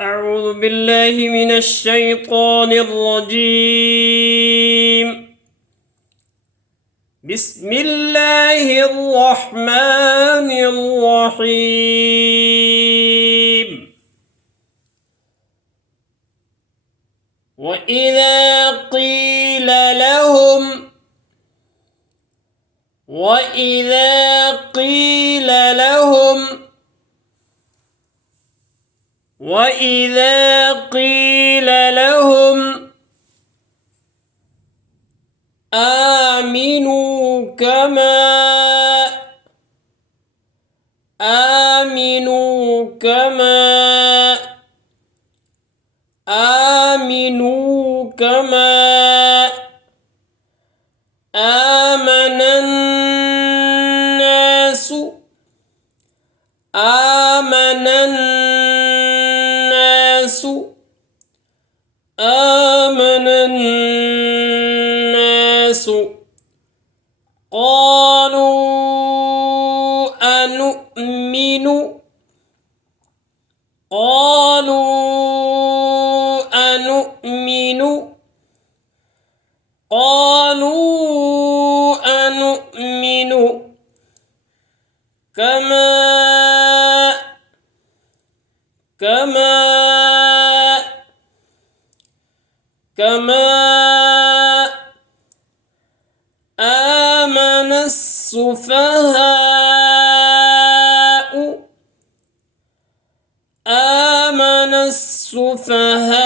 أعوذ بالله من الشيطان الرجيم. بسم الله الرحمن الرحيم. وإذا قيل لهم وإذا قيل لهم وإذا قيل لهم آمنوا كما آمن الناس آمن الناس آمن الناس قالوا أنؤمن كما كما كما آمن السفهاء آمن السفهاء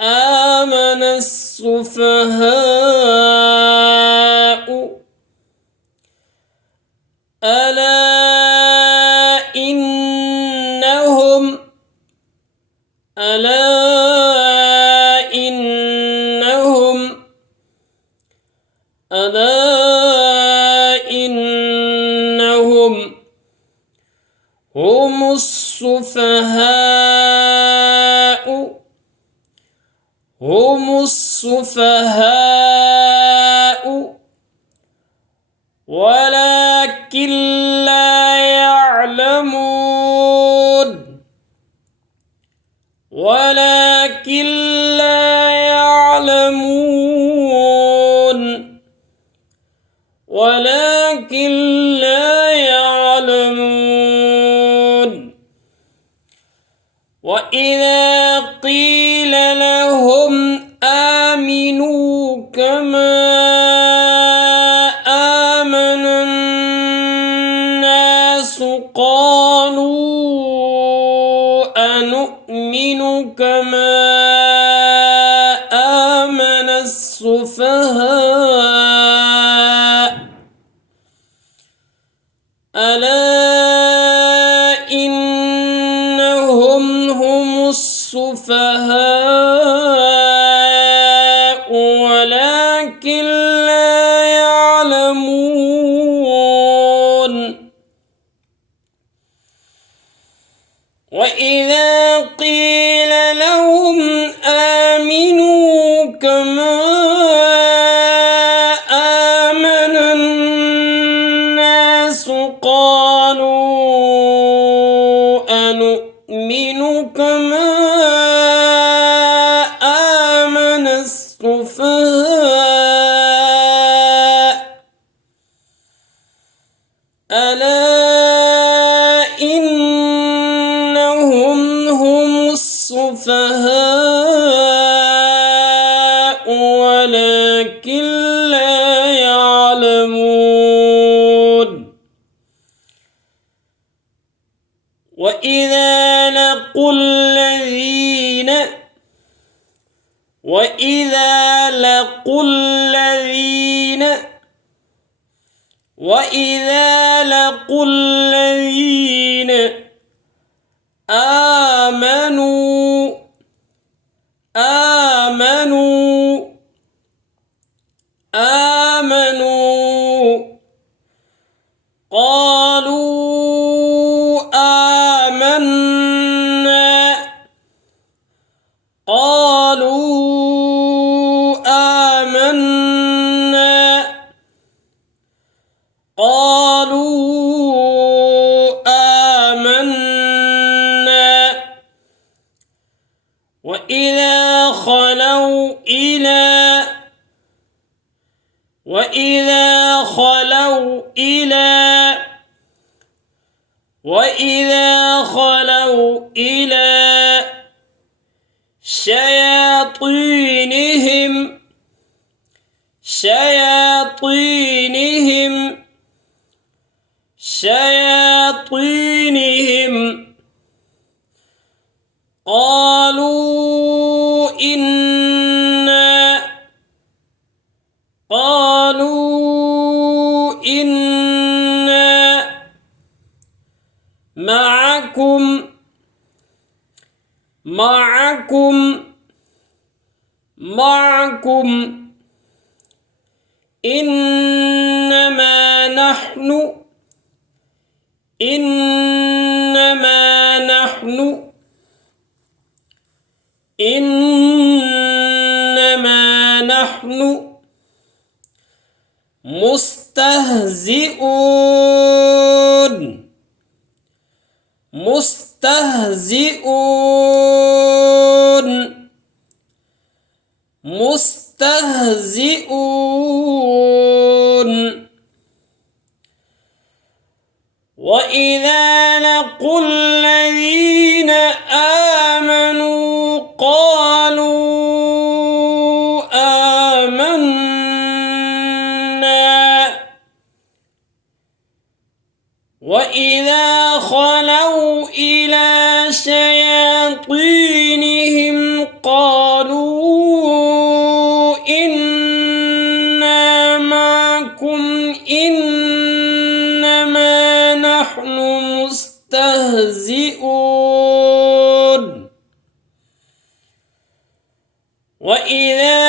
آمن السفهاء ألا إنهم هم السفهاء ولكن لا يعلمون ولكن لا يعلمون ولكن لا يعلمون وإذا قيل لهم آمنوا كما آمن الناس قالوا أنؤمن كما آمن السفهاء ألا إنهم هم السفهاء ولكن لا يعلمون وإذا قيل لهم آمنوا كما آمن الناس قالوا أنؤمن كما آمن السفهاء ألا إنهم هم السفهاء ولكن لا يعلمون وإذا لقوا الذين آمنوا قالوا آمنا قالوا وإذا خلوا إلى شياطينهم قالوا إنا معكم إنما نحن مستهزئون. وإذا لقوا الذين آمنوا قالوا آمنا وإذا خلوا إلى شياطينهم قالوا إنا معكم إنما نحن مستهزئون. وإذا